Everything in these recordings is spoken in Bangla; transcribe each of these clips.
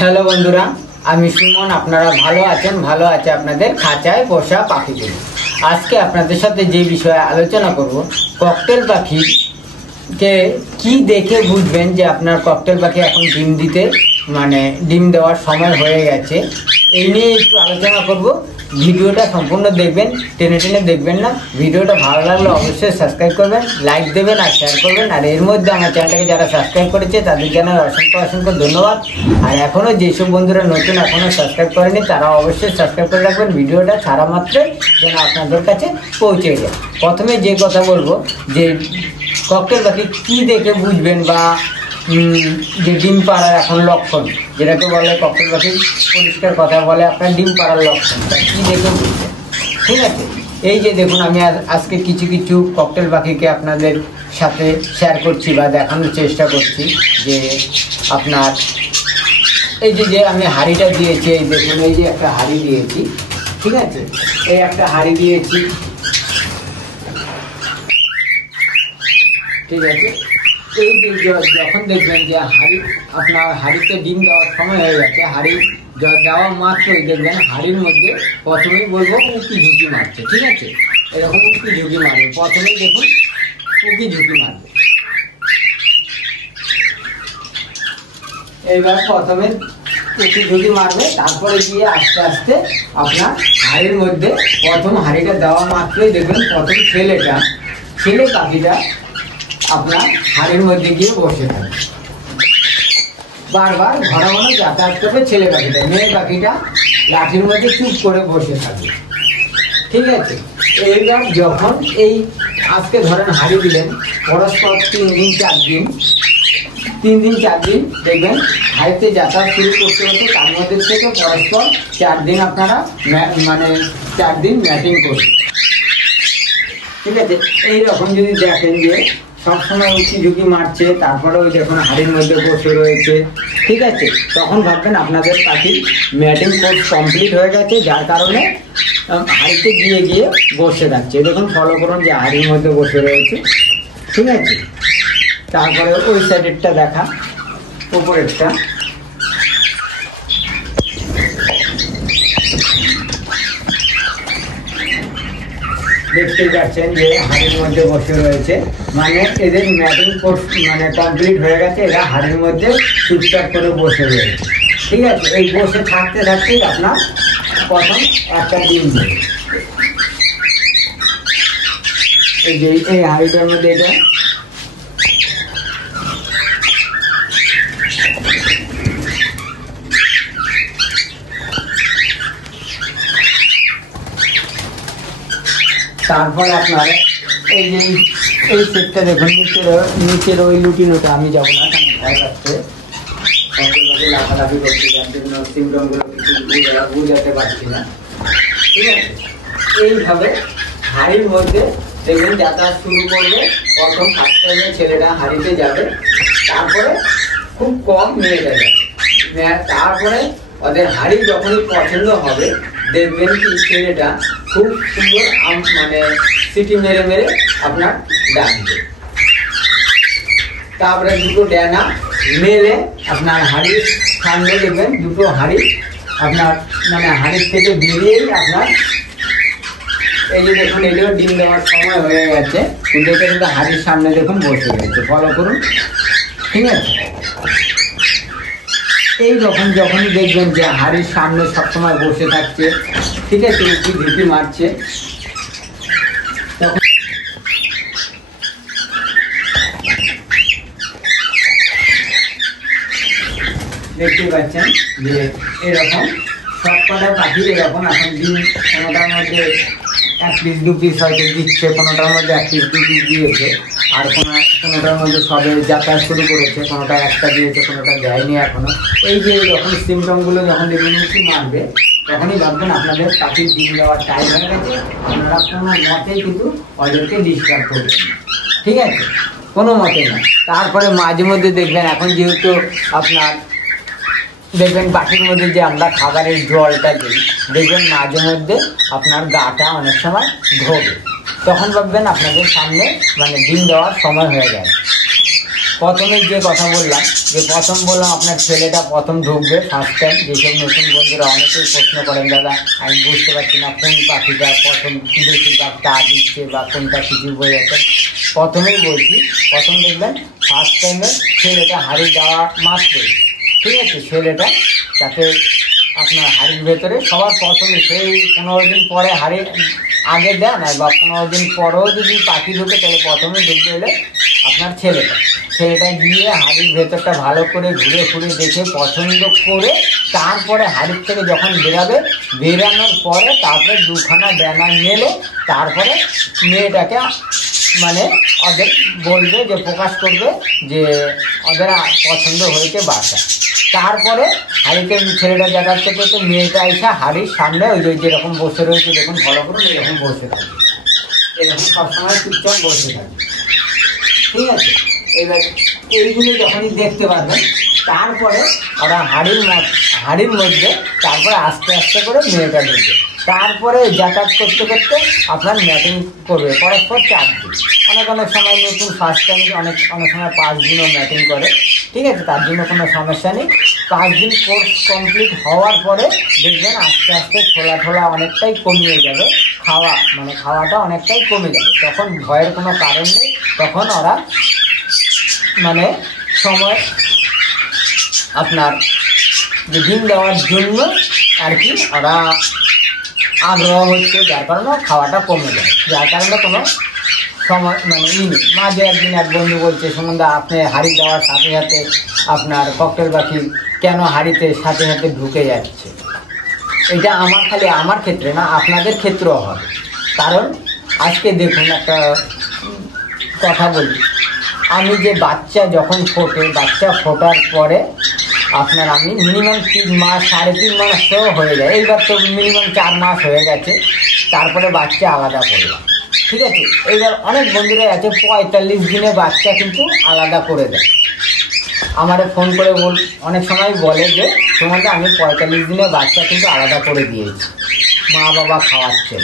হ্যালো বন্ধুরা, আমি সুমন। আপনারা ভালো আছেন? ভালো আছে আপনাদের খাঁচায় পোষা পাখিগুলো। আজকে আপনাদের সাথে যে বিষয়ে আলোচনা করব, ককটেল পাখিকে কি দেখে বুঝবেন যে আপনার ককটেল পাখি এখন ডিম দেওয়ার সময় হয়ে গেছে, এই নিয়ে একটু আলোচনা করব। ভিডিওটা সম্পূর্ণ দেখবেন, টেনে টেনে দেখবেন না। ভিডিওটা ভালো লাগলে অবশ্যই সাবস্ক্রাইব করবেন, লাইক দেবেন আর শেয়ার করবেন। আর এর মধ্যে আমার চ্যানেলটাকে যারা সাবস্ক্রাইব করেছে তাদের জানাই অসংখ্য ধন্যবাদ। আর এখনও যেসব বন্ধুরা নতুন এখনও সাবস্ক্রাইব করেনি তারা অবশ্যই সাবস্ক্রাইব করে রাখবেন। ভিডিওটা ছাড়া মাত্রই যেন আপনাদের কাছে পৌঁছে যায়। প্রথমে যে কথা বলবো যে ককটেল পাখি কী দেখে বুঝবেন বা যে ডিম পাড়ার এখন লক্ষণ, যেটাকে বলে ককটেল পাখি পরিষ্কার কথা বলে আপনার ডিম পাড়ার লক্ষণ, কী দেখে বুঝবেন। ঠিক আছে, এই যে দেখুন, আমি আজকে কিছু ককটেল পাখিকে আপনাদের সাথে শেয়ার করছি বা দেখানোর চেষ্টা করছি যে আপনার এই যে আমি হাঁড়িটা দিয়েছি, এই দেখুন, এই যে একটা হাঁড়ি দিয়েছি। ঠিক আছে, এই একটা হাঁড়ি দিয়েছি। ঠিক আছে, এই যে যখন দেখবেন যে আপনার হাঁড়িতে ডিম দেওয়ার সময় হয়ে গেছে, হাঁড়ি দেওয়া মাত্রই দেখবেন হাঁড়ির মধ্যে প্রথমেই বলবো উঁকি ঝুঁকি মারছে। ঠিক আছে, এরকম উঁকি ঝুঁকি মারবে। প্রথমেই দেখুন উঁকি ঝুঁকি মারবে। এইবার প্রথমে উঁকি ঝুঁকি মারবে, তারপরে গিয়ে আস্তে আস্তে আপনার হাঁড়ির মধ্যে প্রথম হাঁড়িটা দেওয়া মাত্রই দেখবেন প্রথম ছেলে পাখিটা আপনার হাড়ির মধ্যে গিয়ে বসে থাকে। বারবার ঘন ঘন যাতায়াত করবে ছেলে পাখিটা, মেয়ে পাখিটা লাঠির মধ্যে চুপ করে বসে থাকে। ঠিক আছে, এইবার যখন এই আজকে ধরেন হাড়ি দিলেন, পরস্পর 3 দিন 4 দিন দেখবেন হাড়িতে যাতায়াত শুরু করতে হতে তার মধ্যে থেকে পরস্পর 4 দিন আপনারা 4 দিন ম্যাটিং করবেন। ঠিক আছে, এইরকম যদি দেখেন যে সবসময় উঁকি ঝুঁকি মারছে, তারপরে ওই দেখুন হাড়ির মধ্যে বসে রয়েছে, ঠিক আছে, তখন ভাববেন আপনাদের পাখির ম্যাটিং কোর্স কমপ্লিট হয়ে গেছে, যার কারণে হাড়িতে গিয়ে বসে যাচ্ছে। দেখুন ফলো করুন যে হাড়ির মধ্যে বসে রয়েছে। ঠিক আছে, তারপরে ওই সাইডেরটা দেখা, উপরেরটা। দেখতে যাচ্ছেন যে হাড়ির মধ্যে বসে রয়েছে, মানে এদের ম্যাটিং কোর্স কমপ্লিট হয়ে গেছে, এরা হাড়ির মধ্যে চুপচাপ করে বসে রয়েছে। ঠিক আছে, এই বসে থাকতে আপনার প্রথম একটা ডিম দেবে। এই যে এই হাড়িটার মধ্যে এটা তারপরে আপনার এই যে এই সেটটা দেখুন, নিচের ওই লুটিনোটা আমি যাবো না, কারণ ভয় পাচ্ছে, লাফালাফি করছি, যার জন্য সিমটমগুলো কিছু বুঝাতে পারছি না। ঠিক আছে, এইভাবে হাড়ির মধ্যে দেখবেন যাতায়াত শুরু করবে। প্রথম ফার্স্ট টাইমে ছেলেটা হাড়িতে যাবে, তারপরে খুব কম মেয়েটা যাবে। তারপরে ওদের হাড়ি যখনই পছন্দ হবে দেখবেন কি ছেলেটা খুব সুন্দর সিটি মেরে আপনার ডাকবে। তারপরে দুটো ডানা মেলে আপনার হাড়ির সামনে দেখবেন দুটো হাড়ি আপনার হাড়ির থেকে বেরিয়েই আপনার এই যে দেখুন এটাও ডিম দেওয়ার সময় হয়ে গেছে, কিন্তু এটা কিন্তু হাড়ির সামনে দেখুন বসে গেছে। ফলো করুন। ঠিক আছে, এইরকম যখনই দেখবেন যে হাড়ির সামনে সবসময় বসে থাকছে, ঠিক আছে, উঁকি ঝুঁকি মারছে, তখন দেখতে পাচ্ছেন যে এরকম সব কটা পাখি এরকম এখন ডিম কোনোটার মধ্যে 1 পিস 2 পিস হয়তো দিচ্ছে, কোনোটার মধ্যে 1 পিস 2 পিস দিয়েছে, আর কোনোটার মধ্যে সবে যাতায়াত শুরু করেছে, কোনোটা একটা দিয়েছে, কোনোটা দেয়নি এখনো। এই যে যখন সিমটমগুলো যখন দেখবেন উঁকি মারবে, তখনই ভাববেন আপনাদের পাখির ডিম দেওয়ার টাইম হয়ে গেছে। আপনারা কোনো মতেই কিন্তু ওদেরকে ডিস্টার্ব করবেন না। ঠিক আছে, কোনো মতে না। তারপরে মাঝে মধ্যে দেখবেন এখন যেহেতু আপনার দেখবেন পাখির মধ্যে যে আমরা খাবারের জলটা দিই, দেখবেন মাঝে মধ্যে আপনার গাটা অনেক সময় ধোবে, তখন ভাববেন আপনাদের সামনে ডিম দেওয়ার সময় হয়ে যায়। প্রথমেই যে কথা বললাম, যে প্রথম বললাম আপনার ছেলেটা প্রথম ঢুকবে ফার্স্ট টাইম। যেসব নতুন বন্ধুরা অনেকেই প্রশ্ন করেন, দাদা আমি বুঝতে পারছি না কোন পাখিটা প্রথম বেশিরভাগ তা দিচ্ছে বা কোনটা কিছু বয়ে যাচ্ছে। প্রথমেই বলছি, প্রথম দেখবেন ফার্স্ট টাইমে ছেলেটা হাঁড়ি দেওয়া মাত্রই, ঠিক আছে, ছেলেটা তাকে আপনার হাঁড়ির ভেতরে সবার প্রথমে সেই 15 দিন পরে হাঁড়ি আগে দেন বা 15 দিন পরেও যদি পাখি ঢুকে তাহলে প্রথমে ঢুকবে হলে আপনার ছেলেটা গিয়ে হাঁড়ির ভেতরটা ভালো করে ঘুরে ঘুরে দেখে পছন্দ করে তারপরে হাঁড়ির থেকে যখন বেরানোর পরে তারপরে 2খানা ডানা মেলে তারপরে মেয়েটাকে মানে ওদের বলবে, যে প্রকাশ করবে যে ওদের পছন্দ হয়েছে বাসা। তারপরে হাঁড়িতে ছেলেটা দেখাচ্ছে তো মেয়েটা এসে হাঁড়ির সামনে ওই যেরকম বসে রয়েছে, দেখুন ফলো করুন, এরকম বসে থাকে, এরকম সবসময় চুপচাপ বসে থাকে, ঠিক আছে। এবার এইগুলো যখনই দেখতে পারবেন তারপরে ওরা হাঁড়ির মধ্যে তারপরে আস্তে আস্তে করে মেয়েটা ঢুকবে। তারপরে যাতায়াত করতে করতে আপনার ম্যাটিং করবে পরস্পর 4 দিন। অনেক সময় নতুন ফার্স্ট টাইম অনেক সময় 5 দিনও ম্যাটিং করে, ঠিক আছে, তার জন্য কোনো সমস্যা নেই। 5 দিন কোর্স কমপ্লিট হওয়ার পরে দেখবেন আস্তে আস্তে ছোলা অনেকটাই কমিয়ে যাবে, খাওয়াটা অনেকটাই কমে যাবে। তখন ভয়ের কোনো কারণ নেই, তখন ওরা মানে সময় আপনার যে ডিম দেওয়ার জন্য আর কি ওরা আগ্রহ হচ্ছে, যার কারণে খাওয়াটা কমে যায়, যার কারণে কোনো সময় মানে নেই। মাঝে একদিন এক বন্ধু বলছে, সুমনদা আপনি হাঁড়ি দেওয়ার সাথে সাথে আপনার ককটেল পাখি কেন হাঁড়িতে সাথে সাথে ঢুকে যাচ্ছে? এটা খালি আমার ক্ষেত্রে না, আপনাদের ক্ষেত্রেও হবে। কারণ আজকে দেখুন একটা কথা বলি, আমি যে বাচ্চা যখন বাচ্চা ফোটার পরে আপনার আমি মিনিমাম 3 মাস 3.5 মাসও হয়ে যায়, এইবার তো মিনিমাম 4 মাস হয়ে গেছে, তারপরে বাচ্চা আলাদা করলাম, ঠিক আছে। এইবার অনেক বন্ধুরা আছে 45 দিনে বাচ্চা কিন্তু আলাদা করে দেয়। আমারে ফোন করে অনেক সময় বলে যে তোমাকে আমি 45 দিনে বাচ্চা কিন্তু আলাদা করে দিয়েছি, মা বাবা খাওয়াচ্ছে,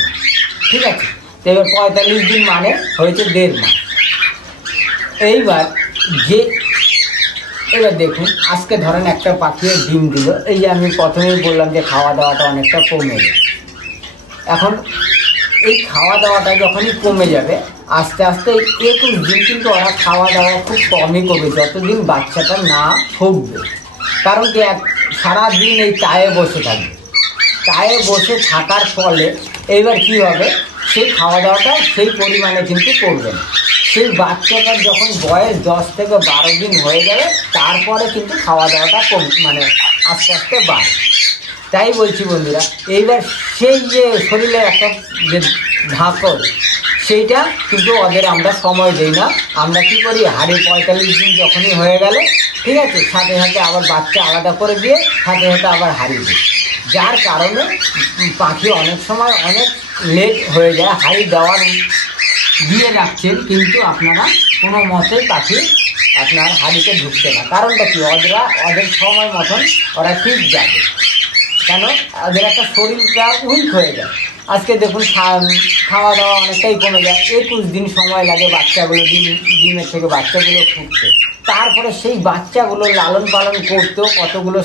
ঠিক আছে। তো এবার 45 দিন মানে হয়েছে 1.5 মাস। এবার দেখুন আজকে ধরেন একটা পাখি ডিম দিল, এই যে আমি প্রথমেই বললাম যে খাওয়া দাওয়াটা অনেকটা কমে যাবে। এখন এই খাওয়া দাওয়াটা যখনই কমে যাবে আস্তে আস্তে 21 দিন কিন্তু ওরা খাওয়া দাওয়া খুব কমই করবে, যতদিন বাচ্চাটা না ফুটবে। কারণ কি সারাদিন এই টায়ে বসে থাকবে, টায়ে বসে থাকার ফলে এইবার কি হবে, সেই খাওয়া দাওয়াটা সেই পরিমাণে কিন্তু করবে না। সেই বাচ্চাটার যখন বয়স 10 থেকে 12 দিন হয়ে যাবে তারপরে কিন্তু খাওয়া দাওয়াটা আস্তে আস্তে বাড়ে। তাই বলছি বন্ধুরা, এইবার সেই যে শরীরে একটা যে ধাকল সেইটা কিন্তু ওদের আমরা সময় দিই না। আমরা কি করি, হাড়ি 45 দিন যখনই হয়ে গেল, ঠিক আছে, সাথে সাথে আবার বাচ্চা আলাদা করে দিয়ে সাথে সাথে আবার হাড়ি দিই, যার কারণে পাখি অনেক সময় অনেক লেট হয়ে যায়। হাড়ি দেওয়ার দিয়ে রাখছেন কিন্তু আপনারা কোনো মতেই পাখি আপনার হাড়িতে ঢুকছে না। কারণটা কি, ওদের সময় মতন ওরা ঠিক যাবে, কেন ওদের একটা শরীরটা উইক হয়ে যায়। আজকে দেখুন খাওয়া দাওয়া অনেকটাই কমে যায়, 21 দিন সময় লাগে বাচ্চাগুলো ডিমের থেকে বাচ্চাগুলো ফুটতে। তারপরে সেই বাচ্চাগুলো লালন পালন করতেও কতগুলো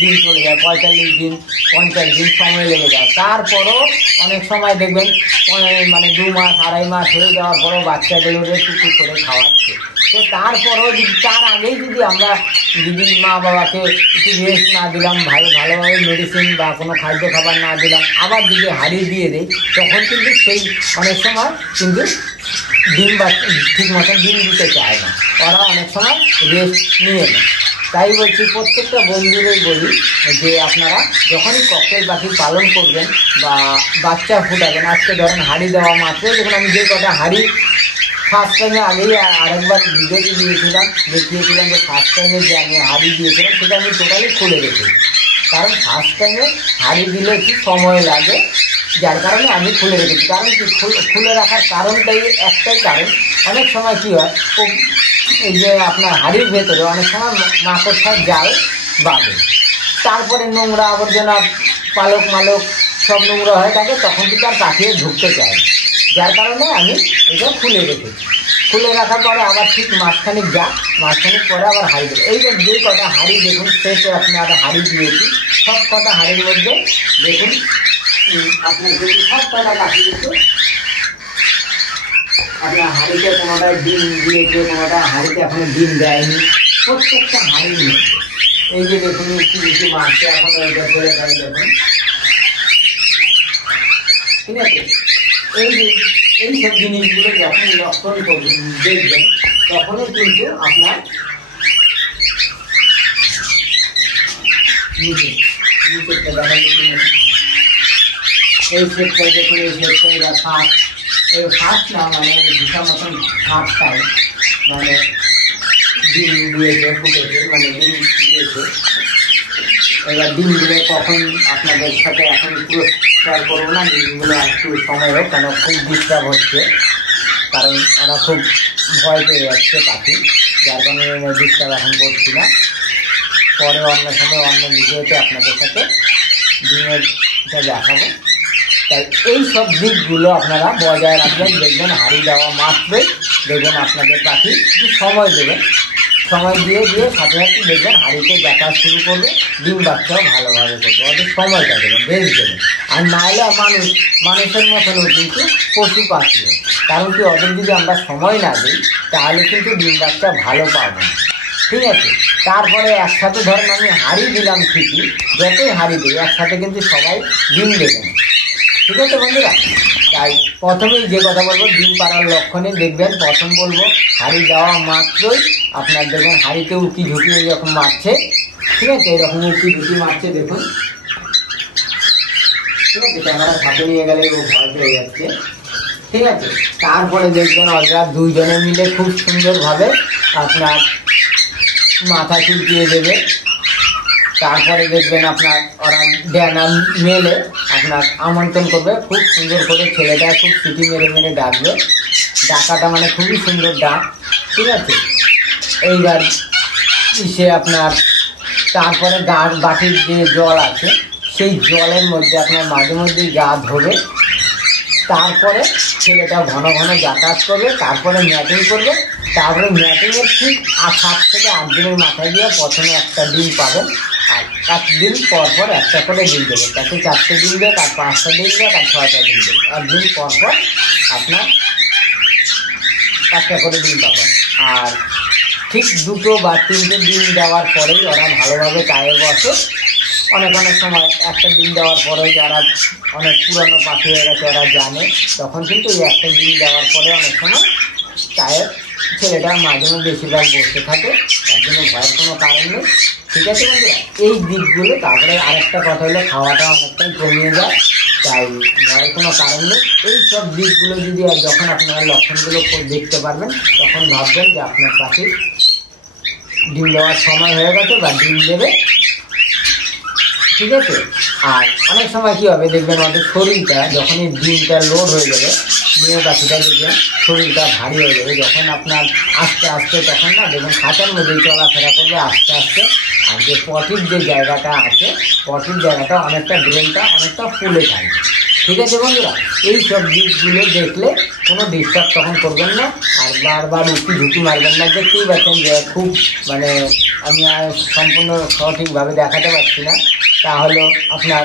দিন চলে যায়, 45 দিন 50 দিন সময় লেগে যায়। তারপরও অনেক সময় দেখবেন 2 মাস 2.5 মাস হয়ে যাওয়ার পরেও বাচ্চাগুলোরে টুকু করে খাওয়াচ্ছে। তো তারপরেও তার আগেই আমরা মা বাবাকে একটু রেস্ট না দিলাম, ভালোভাবে মেডিসিন বা কোনো খাদ্য খাবার না দিলাম, আবার যদি হারিয়ে দিয়ে দেয়, তখন কিন্তু সেই অনেক সময় কিন্তু ঠিক মতন ডিম দিতে চায় না, ওরা অনেক সময় রেস্ট নিয়ে নেয়। তাই বলছি প্রত্যেকটা বন্ধুদের বলি যে আপনারা যখনই ককটেল পাখি পালন করবেন বা বাচ্চা ফুটাবেন, আজকে ধরেন হাঁড়ি দেওয়া মাত্র, দেখুন আমি যে কটা হাঁড়ি ফার্স্ট টাইমে আগেই আরেকবার ভিডিওতে দেখিয়েছিলাম যে ফার্স্ট টাইমে যে আমি হাঁড়ি দিয়েছিলাম সেটা আমি টোটালি খুলে রেখেছি। কারণ ফার্স্ট টাইমে হাঁড়ি দিলে একটু সময় লাগে, যার কারণে আমি খুলে রেখেছি। কারণ কি, খুলে রাখার কারণটাই একটাই কারণ, অনেক সময় কী হয়, এই যে আপনার হাঁড়ির ভেতরে অনেক সময় মাকড়সার জাল বাঁধে, তারপরে নোংরা আবর্জনা পালক সব নোংরা হয়ে থাকে, তখন কিন্তু আর পাখি ঢুকতে চায়, যার কারণে আমি এটা খুলে রেখেছি। খুলে রাখার পরে আবার ঠিক মাঝখানে মাঝখানিক পরে আবার হাঁড়ি দেবে। এই যে কটা হাঁড়ি দেখুন সেটে আপনারা হাঁড়ি দিয়েছি, সব কটা হাঁড়ির মধ্যে দেখুন আপনার যদি সব কটা পাখি কিন্তু আপনার হাঁড়িতে কোনোটায় ডিম দিয়েছে, কোনোটা হাঁড়িতে এখনো ডিম দেয়নি। প্রত্যেকটা হাঁড়ির মধ্যে এই যে দেখুন কিছু মারছে এখন ওইটা চলে গেল দেখুন, ঠিক আছে। এইসব জিনিসগুলো যখন লক্ষণ করবেন দেখবেন তখনই কিন্তু আপনার এই সেটটা দেখুন, এই সেটটা ফার্স্ট না মানে ভিসা মতন ফার্স্টটাই মানে ডিম দিয়েছে, ফুটেছে মানে ডিম দিয়েছে। এবার ডিমগুলো কখন আপনাদের সাথে এখন পুরো শেয়ার করবো না, ডিমগুলো একটু সময় হোক, কেন খুব ডিস্টার্ব হচ্ছে, কারণ ওরা খুব ভয় পেয়ে যাচ্ছে পাখি, যার কারণে ডিস্টার্ব এখন করছি না। পরে অন্য সময় অন্য ভিডিওতে আপনাদের সাথে ডিমেরটা দেখাবো। তাই এই সব দিকগুলো আপনারা বজায় রাখবেন। দেখবেন হাঁড়ি দেওয়া মাত্রই দেখবেন আপনাদের পাখি একটু সময় দেবেন, সময় দিয়ে সাথে সাথে দেখবেন হাঁড়িতে দেখা শুরু করবে, ডিম বাচ্চাও ভালোভাবে করবে, ওদের সময়টা দেবেন, বেশ দেবেন। আর নাহলে মানুষের মতনও কিন্তু পশু পাখিও, কারণ কি ওদের যদি আমরা সময় না দিই তাহলে কিন্তু ডিম বাচ্চা ভালো পাবো না, ঠিক আছে। তারপরে একসাথে ধরেন আমি হাঁড়ি দিলাম ঠিকই, যতই হাঁড়ি দিই একসাথে কিন্তু সবাই ডিম দেবে না, ঠিক আছে বন্ধুরা। তাই প্রথমেই যে কথা বলবো, ডিম পাড়ার লক্ষণে দেখবেন প্রথম বলবো হাঁড়ি দেওয়া মাত্রই আপনার দেখবেন হাঁড়িতে উঁকি ঝুঁকি যখন মারছে, ঠিক আছে, এরকম উঁকি ঝুঁকি মারছে দেখুন, ঠিক আছে। ক্যামেরা সাথে নিয়ে গেলে ও ভয় পেয়ে যাচ্ছে, ঠিক আছে। তারপরে দেখবেন ওরা দুইজনে মিলে খুব সুন্দরভাবে আপনার মাথা চুলকিয়ে দেবে। তারপরে দেখবেন আপনার ওরা ডানা মেলে আপনার আমন্ত্রণ করবে, খুব সুন্দর করে ছেলেটা খুব সিটি মেরে মেরে ডাকবে, ডাকাটা মানে খুবই সুন্দর ডাক, ঠিক আছে। এইবার সে আপনার তারপরে বাটির যে জল আছে সেই জলের মধ্যে আপনার মাঝে মধ্যেই গা ধোবে, তারপরে ছেলেটা ঘন ঘন যাতায়াত করবে, তারপরে ম্যাটিং করবে, তারপরে ম্যাটিংয়ের ঠিক 7 থেকে 8 দিনের মাথায় দিয়ে প্রথমে একটা ডিম পাবেন, আর 1 দিন পর পর একটা করে ডিম দেবে, তাকে 4টে ডিম দেবে, আর 5টা ডিম দেবে, আর 6টা ডিম দেবে, 1 দিন পর পর আপনার 1টা করে ডিম পাবেন। আর ঠিক 2 বা 3টে ডিম দেওয়ার পরেই ওরা ভালোভাবে গায়ে বসে। অনেক সময় একটা ডিম দেওয়ার পরে যারা অনেক পুরানো পাখি হয়ে গেছে ওরা জানে, তখন কিন্তু এই একটা ডিম দেওয়ার পরে অনেক সময় চায়ের ছেলেটা মাঝে মধ্যে বেশিরভাগ বসে থাকে, তার জন্য ভয়ের কোনো কারণ নেই, ঠিক আছে বন্ধুরা। এই দিকগুলো তারপরে আরেকটা কথা হলো খাওয়াটা অনেকটাই কমিয়ে যায়, তাই ভয়ের কোনো কারণ নেই। এই সব দিকগুলো যদি আর যখন আপনারা লক্ষণগুলো দেখতে পারবেন তখন ভাববেন যে আপনার পাখি ডিম দেওয়ার সময় হয়ে গেছে বা ডিম দেবে, ঠিক আছে। আর অনেক সময় কী হবে দেখবেন ওদের শরীরটা যখনই ডিমটা লোড হয়ে যাবে, মেয়ে পাখিটা দেখবেন শরীরটা ভারী হয়ে যাবে, যখন আপনার আস্তে আস্তে তখন না দেখবেন খাঁচার মধ্যেই চলাফেরা করবে আস্তে আস্তে। আর যে পটির যে জায়গাটা আছে, পটির জায়গাটা অনেকটা ব্রেনটা অনেকটা ফুলে থাকবে, ঠিক আছে বন্ধুরা। এই সব দিকগুলো দেখলে কোনো ডিস্টার্ব তখন করবেন না, আর বারবার উঁকি ঝুঁকি মারবেন না। দেখতেই পাচ্ছেন যে খুব মানে আমি আর সম্পূর্ণ সঠিকভাবে দেখাতে পারছি না, তাহলে আপনার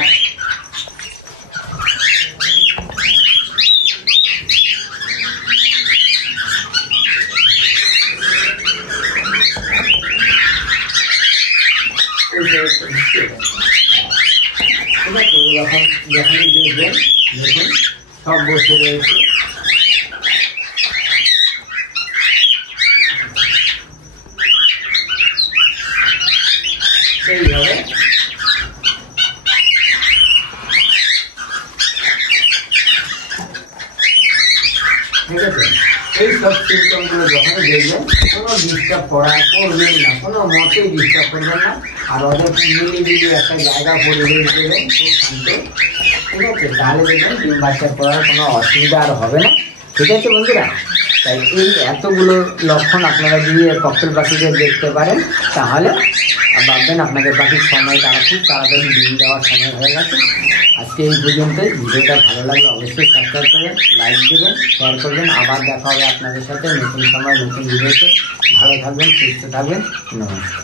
যখনই দেখবেন দেখুন সব বসে রয়েছে, এইভাবে ঠিক আছে। এই সব সিমটমগুলো যখনই দেখবেন কোনো ডিস্টার্ব করবেন না, কোনো মতেই ডিস্টার্ব করবেন না। আর ওদের মিলিমিলি একটা জায়গা পরিবেশ দেবেন খুব শান্ত, ঠিক আছে, তাহলে দেখবেন ডিম বাচ্চা করার কোনো অসুবিধা আর হবে না, ঠিক আছে বন্ধুরা। তাই এই এতগুলো লক্ষণ আপনারা যদি ককটেল পাখিকে দেখতে পারেন তাহলে ভাববেন আপনাদের পাখির সময় তারা খুব তাড়াতাড়ি ডিম দেওয়ার সময় হয়ে গেছে। আজকে এই পর্যন্তই। ভিডিওটা ভালো লাগলে অবশ্যই সাবস্ক্রাইব করবেন, লাইক দেবেন, শেয়ার করবেন। আবার দেখা হবে আপনাদের সাথে নতুন সময় নতুন ভিডিওতে। ভালো থাকবেন, সুস্থ থাকবেন, নমস্কার।